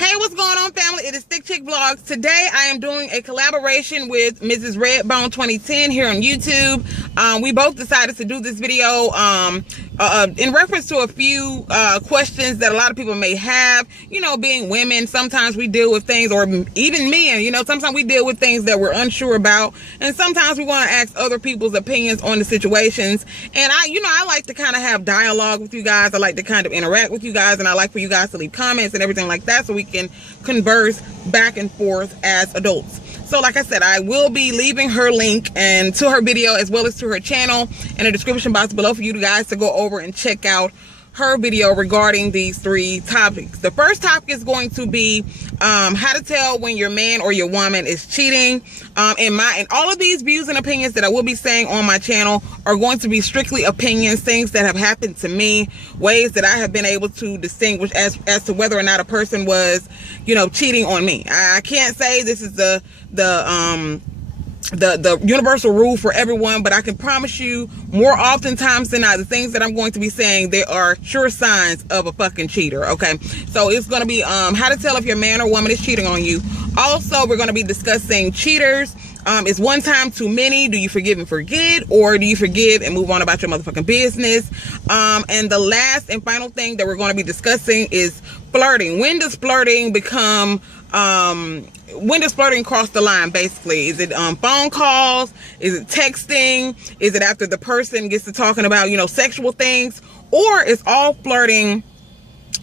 Hey, what's going on, family? It is Thick Chick Vlogs. Today I am doing a collaboration with MRSREDDBONE2010 here on YouTube. We both decided to do this video in reference to a few questions that a lot of people may have. You know, being women, sometimes we deal with things, or even men, you know, sometimes we deal with things that we're unsure about, and sometimes we want to ask other people's opinions on the situations. And I like to kind of have dialogue with you guys. I like to kind of interact with you guys, and I like for you guys to leave comments and everything like that so we can converse back and forth as adults. So like I said, I will be leaving her link and to her video as well as to her channel in the description box below for you guys to go over and check out her video regarding these three topics. The first topic is going to be how to tell when your man or your woman is cheating. And all of these views and opinions that I will be saying on my channel are going to be strictly opinions, things that have happened to me, ways that I have been able to distinguish as to whether or not a person was, you know, cheating on me. I can't say this is the universal rule for everyone, but I can promise you more oftentimes than not, the things that I'm going to be saying, there are sure signs of a fucking cheater. Okay, so it's going to be how to tell if your man or woman is cheating on you. Also, we're going to be discussing cheaters. Is one time too many? Do you forgive and forget, or do you forgive and move on about your motherfucking business? And the last and final thing that we're going to be discussing is flirting. When does flirting become when does flirting cross the line, basically? Is it phone calls? Is it texting? Is it after the person gets to talking about, you know, sexual things? Or is all flirting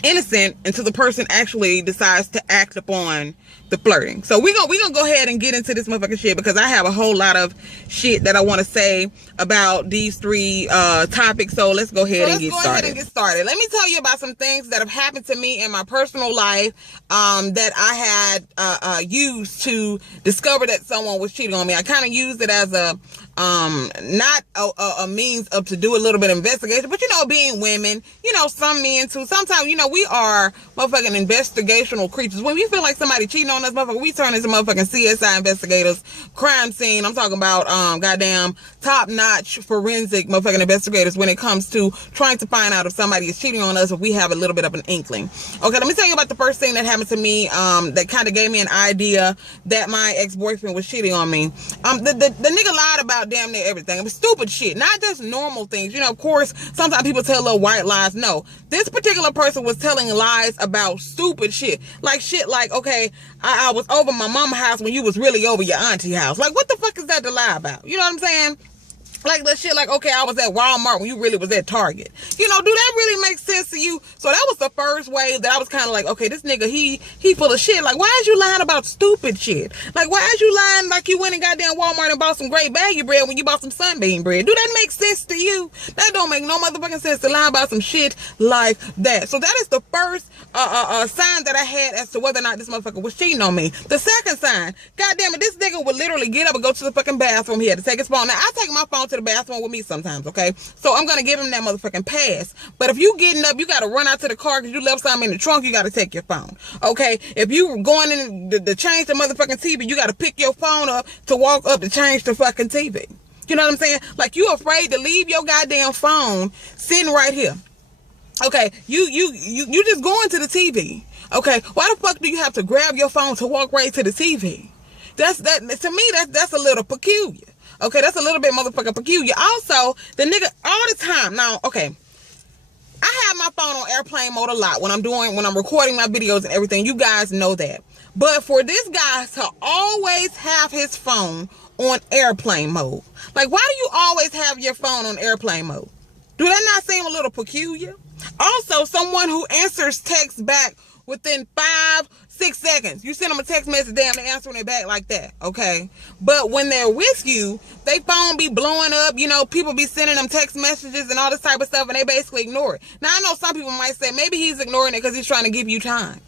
innocent until the person actually decides to act upon the flirting? So we're gonna go ahead and get into this motherfucking shit, because I have a whole lot of shit that I want to say about these three topics. So let's go ahead and get started. Let me tell you about some things that have happened to me in my personal life that I had used to discover that someone was cheating on me. I kind of used it as a not a means of to do a little bit of investigation, but you know, being women, you know, some men too, sometimes, you know, we are motherfucking investigational creatures. When we feel like somebody cheating on us, motherfucker, we turn into motherfucking CSI investigators, crime scene. I'm talking about goddamn top-notch forensic motherfucking investigators when it comes to trying to find out if somebody is cheating on us, if we have a little bit of an inkling. Okay, let me tell you about the first thing that happened to me that kind of gave me an idea that my ex-boyfriend was cheating on me. The nigga lied about damn near everything. It was stupid shit, not just normal things. You know, of course, sometimes people tell little white lies. No, this particular person was telling lies about stupid shit. Like shit like, okay, I was over my mama's house when you was really over your auntie house. Like, what the fuck is that to lie about? You know what I'm saying? Like the shit like, okay, I was at Walmart when you really was at Target. You know, do that really make sense to you? So that was the first way that I was kind of like, okay, this nigga, he full of shit. Like, why is you lying about stupid shit? Like, why is you lying like you went and goddamn Walmart and bought some great baggy bread when you bought some Sunbeam bread? Do that make sense to you? That don't make no motherfucking sense to lie about some shit like that. So that is the first sign that I had as to whether or not this motherfucker was cheating on me. The second sign, goddamn it, this nigga would literally get up and go to the fucking bathroom. He had to take his phone. Now, I take my phone to the bathroom with me sometimes, okay? So I'm gonna give him that motherfucking pass. But if you getting up, you gotta run out to the car because you left something in the trunk, you gotta take your phone, okay? If you going in to change the motherfucking TV, you gotta pick your phone up to walk up to change the fucking TV. You know what I'm saying? Like, you afraid to leave your goddamn phone sitting right here. Okay, you just going to the TV. Okay, why the fuck do you have to grab your phone to walk right to the TV? To me, that's a little peculiar. Okay, that's a little bit motherfucking peculiar. Also, the nigga all the time. Now, okay, I have my phone on airplane mode a lot when I'm recording my videos and everything. You guys know that. But for this guy to always have his phone on airplane mode, like, why do you always have your phone on airplane mode? Do that not seem a little peculiar? Also, someone who answers text back within 5-6 seconds. You send them a text message, damn, they're answering it back like that, okay? But when they're with you, they phone be blowing up, you know, people be sending them text messages and all this type of stuff, and they basically ignore it. Now, I know some people might say, maybe he's ignoring it because he's trying to give you time.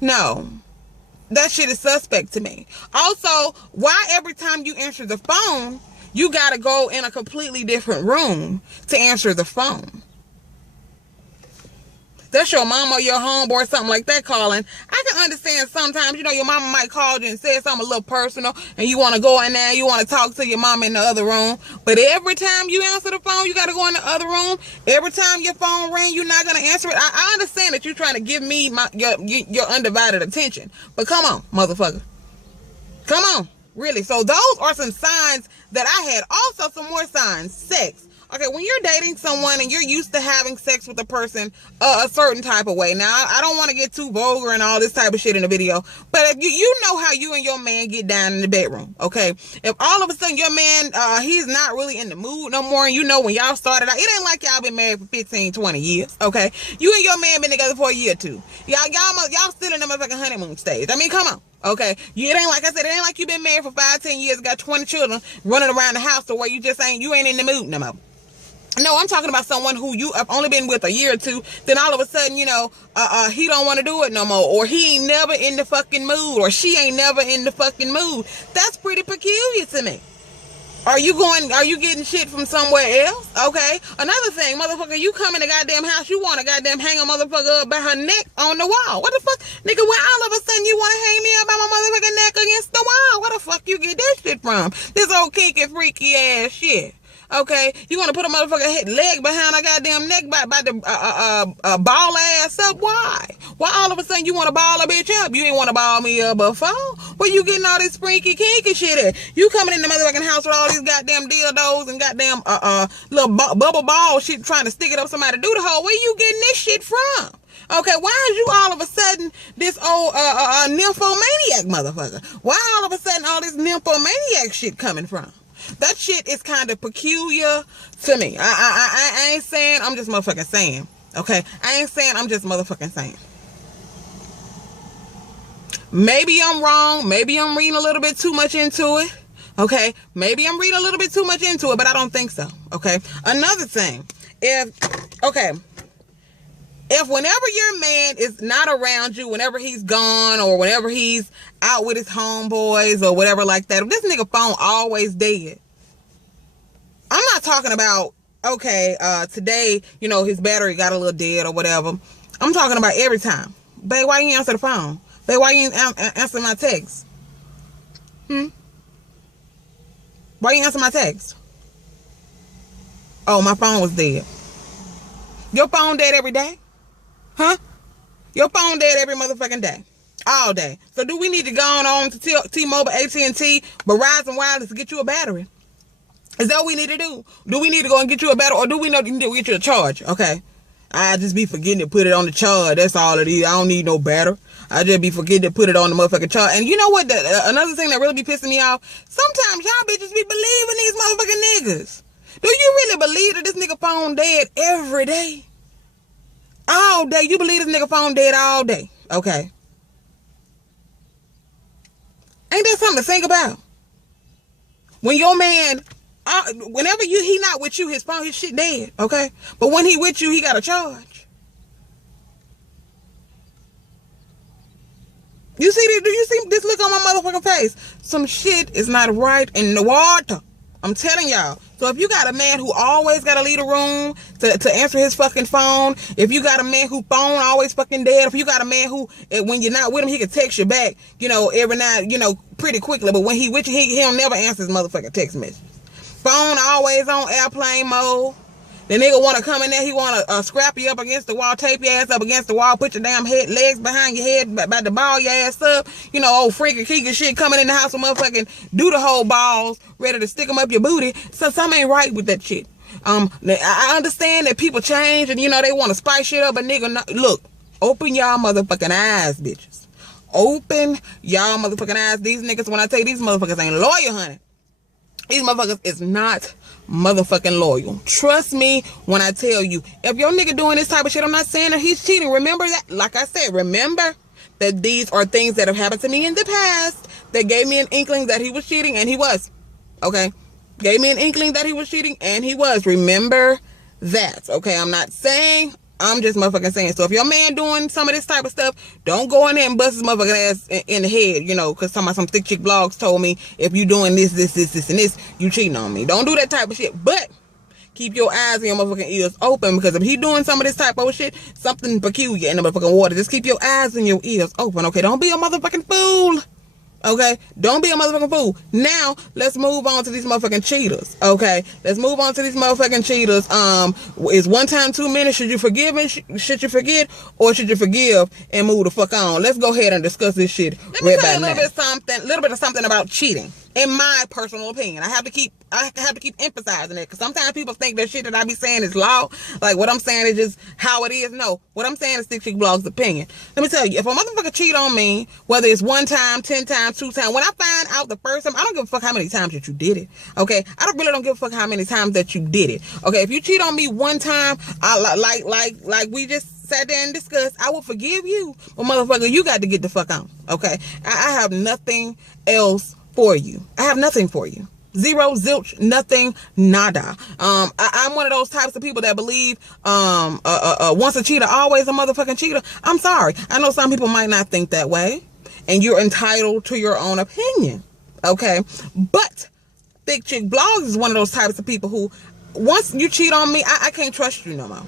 No. That shit is suspect to me. Also, why every time you answer the phone, you gotta go in a completely different room to answer the phone? that's your mama or your homeboy or something like that calling, I can understand sometimes, you know, your mama might call you and say something a little personal and you want to go in there, you want to talk to your mama in the other room. But every time you answer the phone, you got to go in the other room. Every time your phone rings, you're not going to answer it. I understand that you're trying to give me your undivided attention. But come on, motherfucker. Come on. Really. So those are some signs that I had. Also, some more signs. Sex. Okay, when you're dating someone and you're used to having sex with a person a certain type of way. Now, I don't want to get too vulgar and all this type of shit in the video, but if you know how you and your man get down in the bedroom, okay? If all of a sudden your man, he's not really in the mood no more, and you know when y'all started out, it ain't like y'all been married for 15, 20 years, okay? You and your man been together for a year or two. Y'all still in the motherfucking honeymoon stage. I mean, come on. Okay, it ain't like I said, it ain't like you've been married for 5, 10 years, got 20 children running around the house to where you ain't in the mood no more. No, I'm talking about someone who you have only been with a year or two, then all of a sudden, you know, he don't want to do it no more, or he ain't never in the fucking mood, or she ain't never in the fucking mood. That's pretty peculiar to me. Are you getting shit from somewhere else? Okay. Another thing, motherfucker, you come in the goddamn house, you want to goddamn hang a motherfucker up by her neck on the wall. What the fuck? Nigga, why all of a sudden you want to hang me up by my motherfucking neck against the wall? Where the fuck you get that shit from? This old kinky, freaky ass shit. Okay, you want to put a motherfucking leg behind a goddamn neck by the ball ass up? Why? Why all of a sudden you want to ball a bitch up? You ain't want to ball me up before. Where you getting all this freaky kinky shit at? You coming in the motherfucking house with all these goddamn dildos and goddamn little bubble ball shit trying to stick it up somebody to do the hole. Where you getting this shit from? Okay, why is you all of a sudden this old nymphomaniac motherfucker? Why all of a sudden all this nymphomaniac shit coming from? That shit is kind of peculiar to me. I ain't saying, I'm just motherfucking saying. Okay? I ain't saying, I'm just motherfucking saying. Maybe I'm wrong. Maybe I'm reading a little bit too much into it. Okay? Maybe I'm reading a little bit too much into it, but I don't think so. Okay? Another thing. If whenever your man is not around you, whenever he's gone or whenever he's out with his homeboys or whatever like that, if this nigga phone always dead, I'm not talking about, okay, today, you know, his battery got a little dead or whatever. I'm talking about every time. Babe, why you ain't answer the phone? Babe, why you ain't answer my text? Why you ain't answer my text? Oh, my phone was dead. Your phone dead every day? Huh? Your phone dead every motherfucking day. All day. So do we need to go on to T-Mobile, AT&T, Verizon Wireless to get you a battery? Is that what we need to do? Do we need to go and get you a battery, or do we know you need to get you a charge? Okay. I just be forgetting to put it on the charge. That's all it is. I don't need no battery. I just be forgetting to put it on the motherfucking charge. And you know what? Another thing that really be pissing me off, sometimes y'all bitches be believing these motherfucking niggas. Do you really believe that this nigga phone dead every day? All day. You believe this nigga phone dead all day. Okay. Ain't that something to think about? When your man, whenever he not with you, his phone, his shit dead. Okay. But when he with you, he got a charge. You see this? Do you see this look on my motherfucking face? Some shit is not right in the water. I'm telling y'all. So if you got a man who always got to leave the room to answer his fucking phone, if you got a man who phone always fucking dead, if you got a man who, when you're not with him, he can text you back, you know, every night, you know, pretty quickly, but when he with you, he'll never answer his motherfucking text messages. Phone always on airplane mode. The nigga want to come in there, he want to scrap you up against the wall, tape your ass up against the wall, put your damn legs behind your head, about to ball your ass up. You know, old freaky keeky shit coming in the house with motherfucking do the whole balls, ready to stick them up your booty. So something ain't right with that shit. I understand that people change and, you know, they want to spice shit up, but nigga, look, open y'all motherfucking eyes, bitches. Open y'all motherfucking eyes. These niggas, when I tell you, these motherfuckers ain't loyal, honey. These motherfuckers is not motherfucking loyal. Trust me when I tell you. If your nigga doing this type of shit, I'm not saying that he's cheating. Remember that, like I said, remember that these are things that have happened to me in the past that gave me an inkling that he was cheating, and he was. Okay? Gave me an inkling that he was cheating, and he was. Remember that. Okay? I'm not saying, I'm just motherfucking saying. So if your man doing some of this type of stuff, don't go in there and bust his motherfucking ass in the head, you know, because some thick chick blogs told me if you doing this, and this, you cheating on me. Don't do that type of shit. But keep your eyes and your motherfucking ears open, because if he doing some of this type of shit, something peculiar in the motherfucking water, just keep your eyes and your ears open, okay? Don't be a motherfucking fool. Okay, don't be a motherfucking fool. Now, let's move on to these motherfucking cheaters. Okay, let's move on to these motherfucking cheaters. Is one time too many? Should you forgive and should you forget, or should you forgive and move the fuck on? Let's go ahead and discuss this shit. Let me tell you a little bit of something about cheating. In my personal opinion, I have to keep emphasizing it, because sometimes people think that shit that I be saying is law. Like, what I'm saying is just how it is. No, what I'm saying is Thick Chick Blog's opinion. Let me tell you, if a motherfucker cheat on me, whether it's 1 time, 10 times, 2 times, when I find out the first time, I don't give a fuck how many times that you did it. Okay, I really don't give a fuck how many times that you did it. Okay, if you cheat on me 1 time, like we just sat there and discussed, I will forgive you. But motherfucker, you got to get the fuck on. Okay, I have nothing else for you. I have nothing for you. Zero, zilch, nothing, nada. I'm one of those types of people that believe once a cheater, always a motherfucking cheater. I'm sorry. I know some people might not think that way, and you're entitled to your own opinion. Okay, but Thick Chick Blogs is one of those types of people who, once you cheat on me, I can't trust you no more.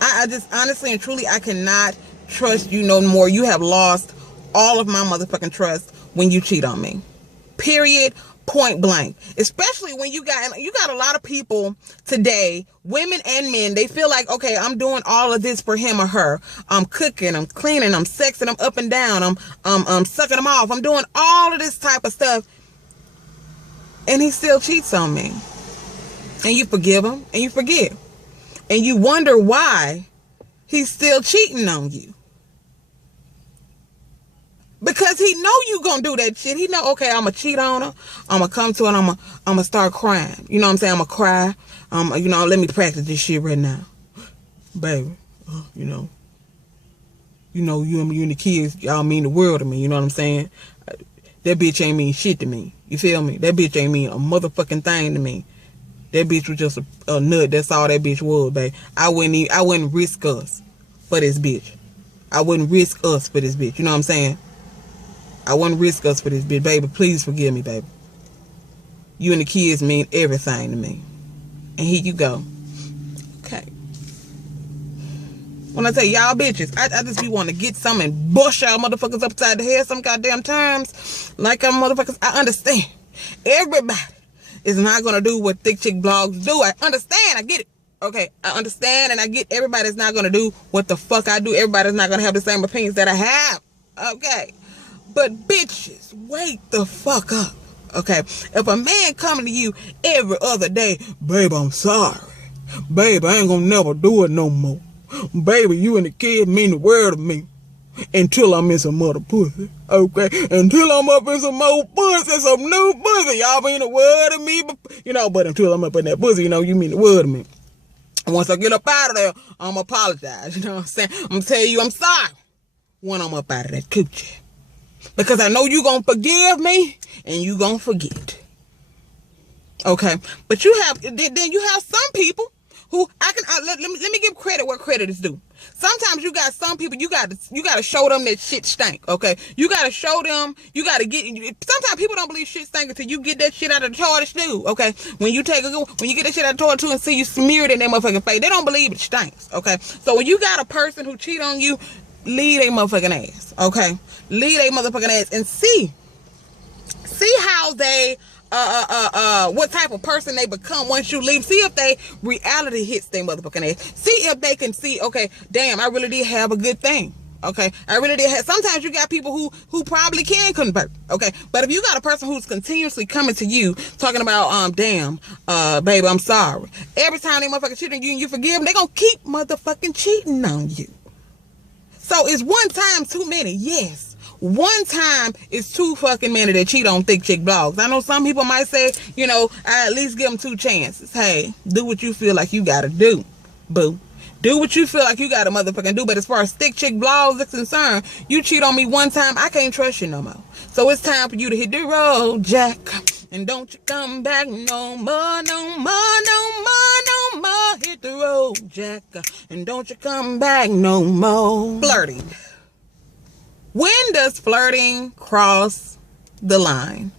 I just honestly and truly, I cannot trust you no more. You have lost all of my motherfucking trust when you cheat on me. Period. Point blank. Especially when you got a lot of people today, women and men, they feel like, okay, I'm doing all of this for him or her. I'm cooking, I'm cleaning, I'm sexing, I'm up and down, I'm sucking them off, I'm doing all of this type of stuff, and he still cheats on me. And you forgive him, and you forgive, and you wonder why he's still cheating on you. Because he know you gonna do that shit. He know, okay, I'm gonna cheat on her. I'm gonna come to her and I'm gonna start crying. You know what I'm saying? I'm gonna cry. You know, let me practice this shit right now. Baby, you know, you and the kids, y'all mean the world to me. You know what I'm saying? That bitch ain't mean shit to me. You feel me? That bitch ain't mean a motherfucking thing to me. That bitch was just a nut. That's all that bitch was, baby. I wouldn't risk us for this bitch. I wouldn't risk us for this bitch. You know what I'm saying? I wouldn't risk us for this bitch. Baby, please forgive me, baby. You and the kids mean everything to me. And here you go. Okay. When I say y'all bitches, I just be wanting to get some and bush y'all motherfuckers upside the head some goddamn times. Like y'all motherfuckers, I understand. Everybody is not going to do what Thick Chick Blogs do. I understand. I get it. Okay, I understand and I get everybody's not going to do what the fuck I do. Everybody's not going to have the same opinions that I have. Okay. But bitches, wake the fuck up. Okay, if a man coming to you every other day, babe, I'm sorry. Babe, I ain't gonna never do it no more. Baby, you and the kid mean the world to me. Until I'm in some other pussy. Okay, until I'm up in some more pussy, some new pussy. Y'all mean the world to me. You know, but until I'm up in that pussy, you know, you mean the world to me. And once I get up out of there, I'm apologize. You know what I'm saying? I'm gonna tell you I'm sorry when I'm up out of that coochie. Because I know you gonna forgive me and you gonna forget. Okay, but then you have some people who let me give credit where credit is due. Sometimes you got some people you gotta show them that shit stink. Okay, you gotta show them. You gotta get. Sometimes people don't believe shit stink until you get that shit out of the toilet too. Okay, when you get that shit out of the toilet too and see you smear it in their motherfucking face, they don't believe it stinks. Okay, so when you got a person who cheat on you, leave they motherfucking ass. Okay, leave they motherfucking ass and see how they what type of person they become once you leave. See if they reality hits their motherfucking ass. See if they can see, okay, damn, I really did have a good thing. Okay, I really did have. Sometimes you got people who probably can convert. Okay, but if you got a person who's continuously coming to you talking about damn, baby, I'm sorry. Every time they motherfucking cheat on you and you forgive them, they gonna keep motherfucking cheating on you. So is one time too many? Yes. One time is too fucking many that cheat on Thick Chick Blogs. I know some people might say, you know, I at least give them 2 chances. Hey, do what you feel like you gotta do, boo. Do what you feel like you gotta motherfucking do. But as far as Thick Chick Blogs is concerned, you cheat on me one time, I can't trust you no more. So it's time for you to hit the road, Jack. And don't you come back no more, no more, no more, no more. Hit the road, Jack. And don't you come back no more. Flirting. When does flirting cross the line?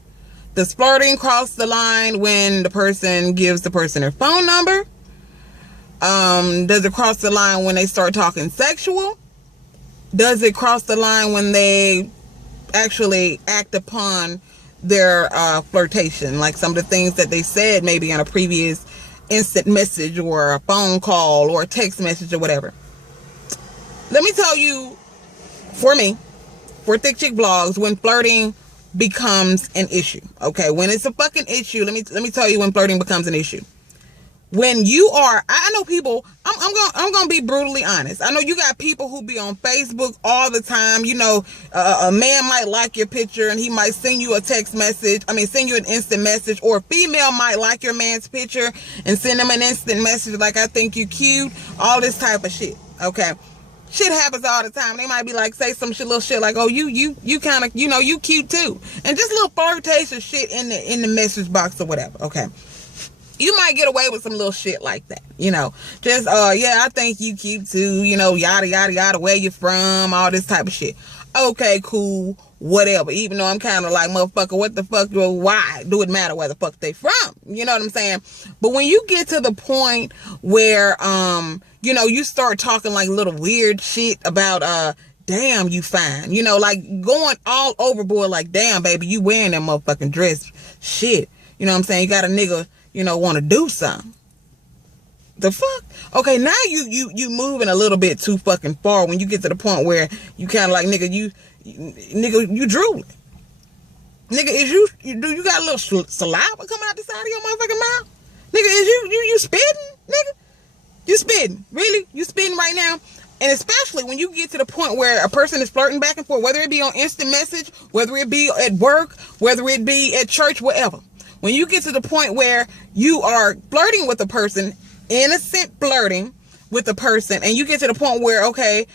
Does flirting cross the line when the person gives the person their phone number? Does it cross the line when they start talking sexual? Does it cross the line when they actually act upon their flirtation, like some of the things that they said maybe in a previous instant message or a phone call or a text message or whatever? Let me tell you, for me, for Thick Chick Vlogs, when flirting becomes an issue, okay, when it's a fucking issue, let me tell you when flirting becomes an issue. When you are, I know people, I'm gonna be brutally honest. I know you got people who be on Facebook all the time. You know, a man might like your picture and he might send you a text message. Send you an instant message. Or a female might like your man's picture and send him an instant message like, I think you cute. All this type of shit. Okay. Shit happens all the time. They might be like, say some shit, little shit like, oh, you kind of, you cute too. And just little flirtatious shit in the message box or whatever. Okay. You might get away with some little shit like that, just, yeah, I think you cute too, yada, yada, yada, where you from, all this type of shit. Okay, cool, whatever. Even though I'm kind of like, motherfucker, what the fuck, why do it matter where the fuck they from? You know what I'm saying? But when you get to the point where, you start talking like little weird shit about, damn, you fine, like going all overboard, like, damn, baby, you wearing that motherfucking dress, shit. You know what I'm saying? You got a nigga, want to do something. The fuck? Okay, now you moving a little bit too fucking far when you get to the point where you kind of like, nigga, you drooling. Nigga, is you got a little saliva coming out the side of your motherfucking mouth? Nigga, is you spitting? Nigga, you spitting? Really? You spitting right now? And especially when you get to the point where a person is flirting back and forth, whether it be on instant message, whether it be at work, whether it be at church, whatever. When you get to the point where you are flirting with a person, innocent flirting with a person, and you get to the point where, okay,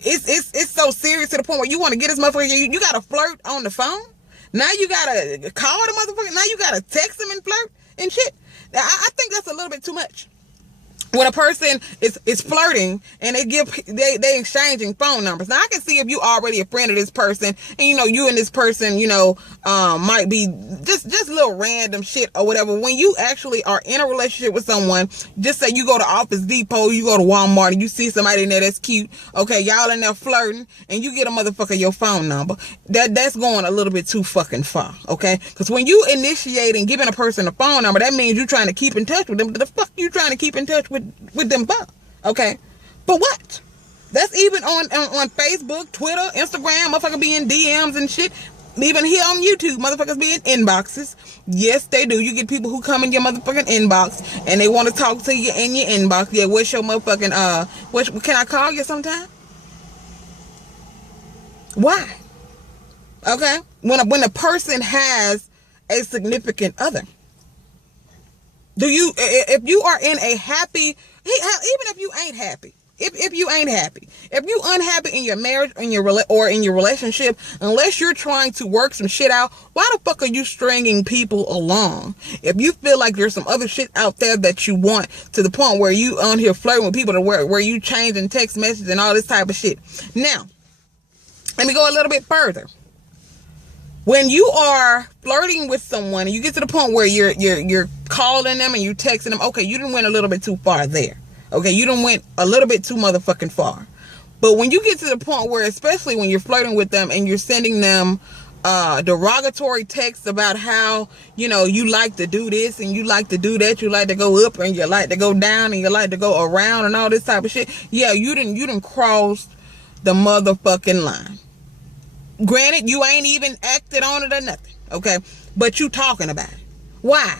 it's so serious to the point where you want to get this motherfucker, you got to flirt on the phone. Now you got to call the motherfucker. Now you got to text him and flirt and shit. I think that's a little bit too much. When a person is flirting and they exchanging phone numbers. Now I can see if you already a friend of this person and you and this person might be just little random shit or whatever. When you actually are in a relationship with someone, just say you go to Office Depot, you go to Walmart and you see somebody in there that's cute. Okay, y'all in there flirting and you get a motherfucker your phone number. That's going a little bit too fucking far. Okay, because when you initiating giving a person a phone number, that means you trying to keep in touch with them. The fuck you trying to keep in touch with them for? Okay, but what? That's even on Facebook, Twitter, Instagram, motherfucker be in DMs and shit. Even here on YouTube, motherfuckers be in inboxes. Yes, they do. You get people who come in your motherfucking inbox and they want to talk to you in your inbox. Yeah, what's your motherfucking what can I call you sometime? Why? Okay, when a person has a significant other, if you are in a happy, even if you ain't happy, if you ain't happy, if you unhappy in your marriage, in your relationship, unless you're trying to work some shit out, why the fuck are you stringing people along? If you feel like there's some other shit out there that you want, to the point where you on here flirting with people to where you changing text messages and all this type of shit. Now, let me go a little bit further. When you are flirting with someone and you get to the point where you're calling them and you texting them, okay, you done went a little bit too far there. Okay, you done went a little bit too motherfucking far. But when you get to the point where, especially when you're flirting with them and you're sending them derogatory texts about how, you like to do this and you like to do that, you like to go up and you like to go down and you like to go around and all this type of shit, yeah, you done crossed the motherfucking line. Granted, you ain't even acted on it or nothing, okay? But you talking about it. Why?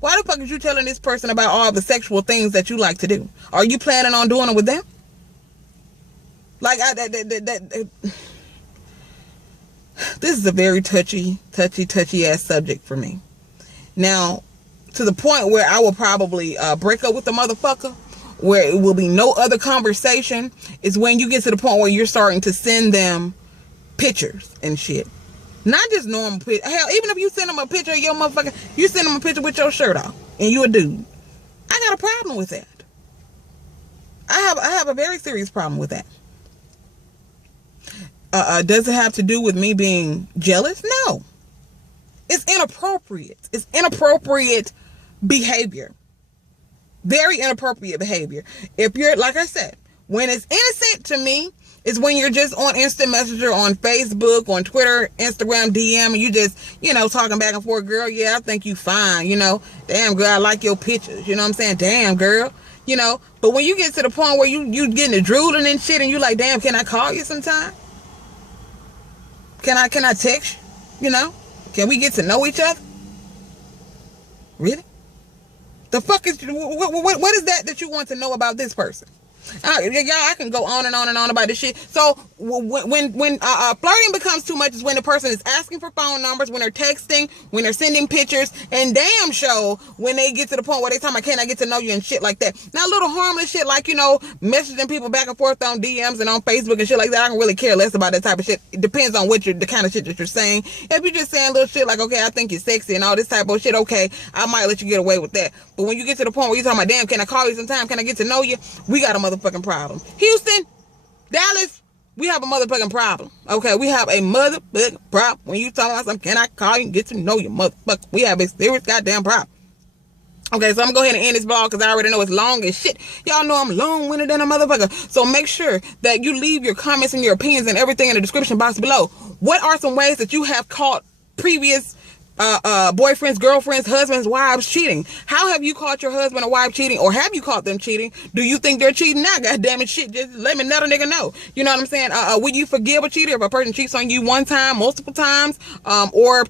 Why the fuck is you telling this person about all the sexual things that you like to do? Are you planning on doing it with them? Like, this is a very touchy ass subject for me. Now, to the point where I will probably break up with the motherfucker, where it will be no other conversation, is when you get to the point where you're starting to send them pictures and shit. Not just normal pictures. Hell, even if you send them a picture of your motherfucker, you send them a picture with your shirt off and you a dude. I got a problem with that. I have a very serious problem with that. Does it have to do with me being jealous? No. It's inappropriate. It's inappropriate behavior. Very inappropriate behavior. If you're, like I said, when it's innocent to me, is when you're just on instant messenger, on Facebook, on Twitter, Instagram, DM, and you just, you know, talking back and forth. Girl, yeah, I think you fine, you know. Damn, girl, I like your pictures. You know what I'm saying? Damn, girl. You know, but when you get to the point where you getting the drooling and shit, and you like, damn, can I call you sometime? Can I text you? You know? Can we get to know each other? Really? The fuck is, what is that you want to know about this person? Y'all, I can go on and on and on about this shit. So when flirting becomes too much is when the person is asking for phone numbers, when they're texting, when they're sending pictures, and damn show when they get to the point where they talking about, can I get to know you and shit like that. Now, little harmless shit like, you know, messaging people back and forth on DMs and on Facebook and shit like that, I can really care less about that type of shit. It depends on what the kind of shit that you're saying. If you're just saying little shit like, okay, I think you're sexy and all this type of shit, okay, I might let you get away with that. But when you get to the point where you're talking about, damn, can I call you sometime? Can I get to know you? We got a motherfucking problem. Houston, Dallas, we have a motherfucking problem. Okay, we have a motherfucking problem. When you talking about something, can I call you and get to know you, motherfucker? We have a serious goddamn problem. Okay, so I'm gonna go ahead and end this vlog because I already know it's long as shit. Y'all know I'm long-winded than a motherfucker. So make sure that you leave your comments and your opinions and everything in the description box below. What are some ways that you have caught previous boyfriends, girlfriends, husbands, wives cheating? How have you caught your husband or wife cheating, or have you caught them cheating? Do you think they're cheating now? God damn it, shit, just let me let a nigga know. You know what I'm saying? Would you forgive a cheater if a person cheats on you one time, multiple times, or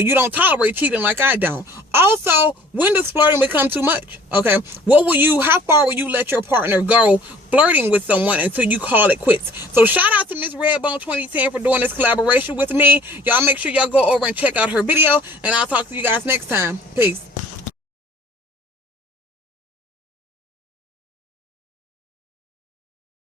you don't tolerate cheating like I don't? Also, when does flirting become too much? Okay, how far will you let your partner go flirting with someone until you call it quits? So shout out to MRSREDDBONE2010 for doing this collaboration with me. Y'all make sure y'all go over and check out her video, and I'll talk to you guys next time. Peace.